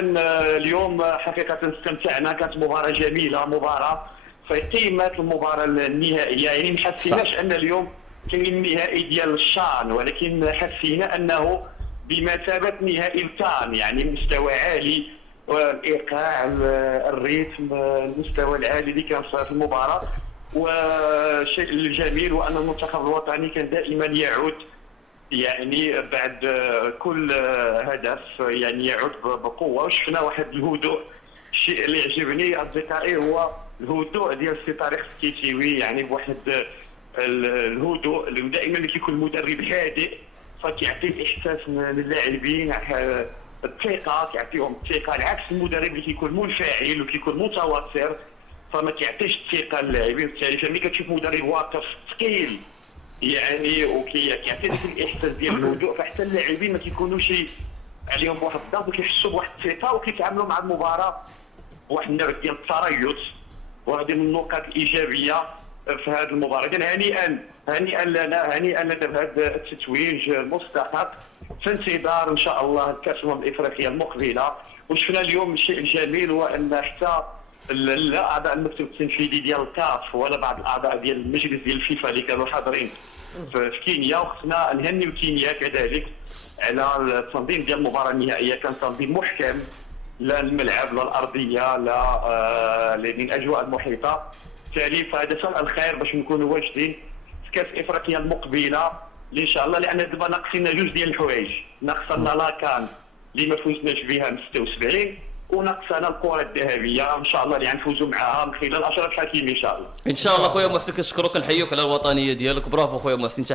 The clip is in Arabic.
لان اليوم حقيقه استمتعنا، كانت مباراه جميله، مباراه في قيمه المباراه النهائيه. يعني ما حسيناش ان اليوم كاين النهائي ديال الشان، ولكن حسينا انه بمثابه نهائي الكان، يعني مستوى عالي، والايقاع، الريتم، المستوى العالي اللي كان في المباراه. والشيء الجميل هو ان المنتخب الوطني كان دائما يعود، يعني بعد كل هدف يعني يعود بقوه، وشفنا واحد الهدوء. الشيء اللي يعجبني اصدقائي هو الهدوء ديال السي طارق السكيتيوي، يعني بواحد الهدوء اللي دائما كيكون المدرب هادئ، فكيعطي الاحساس للاعبين الثقه، كيعطيهم الثقه، على عكس المدرب اللي كيكون منفعل وكيكون متوتر فما كيعطيش الثقه للاعبين. بالتالي فملي كتشوف مدرب واقف ثقيل يعني وكيعطي ديك الاحساس ديال الهدوء، فحتى اللاعبين ما كيكونوش عليهم بواحد الضغط، وكيحسوا بواحد الثقه وكيتعاملوا مع المباراه بواحد النوع ديال التريث. وهذه من النقاط الايجابيه في هذه المباراه. اذا هنيئا لنا، هنيئا لنا بهذا التتويج المستحق، في انتظار ان شاء الله الكاس الافريقيه المقبله. وشفنا اليوم الشيء الجميل هو ان حتى لا اعضاء المكتب التنفيذي ديال الكاف ولا بعض الاعضاء ديال المجلس ديال الفيفا اللي كانوا حاضرين في كينيا، وخصنا نهنيو كينيا كذلك على التنظيم ديال المباراه النهائيه. كان تنظيم محكم، لا الملعب لا الارضيه لا الاجواء المحيطه. بالتالي فهذا فعل الخير باش نكونوا واجدين في كاس افريقيا المقبله ان شاء الله، لان دابا ناقصنا جوج ديال الحوايج. ناقصنا لاكان اللي ما فوزناش بها من 76، وناقصنا الكره الذهبيه ان شاء الله اللي غنفوزوا معها من خلال اشرف حكيمي ان شاء الله. ان شاء الله خويا محسن، كنشكرك، كنحييك على الوطنيه ديالك، برافو خويا محسن.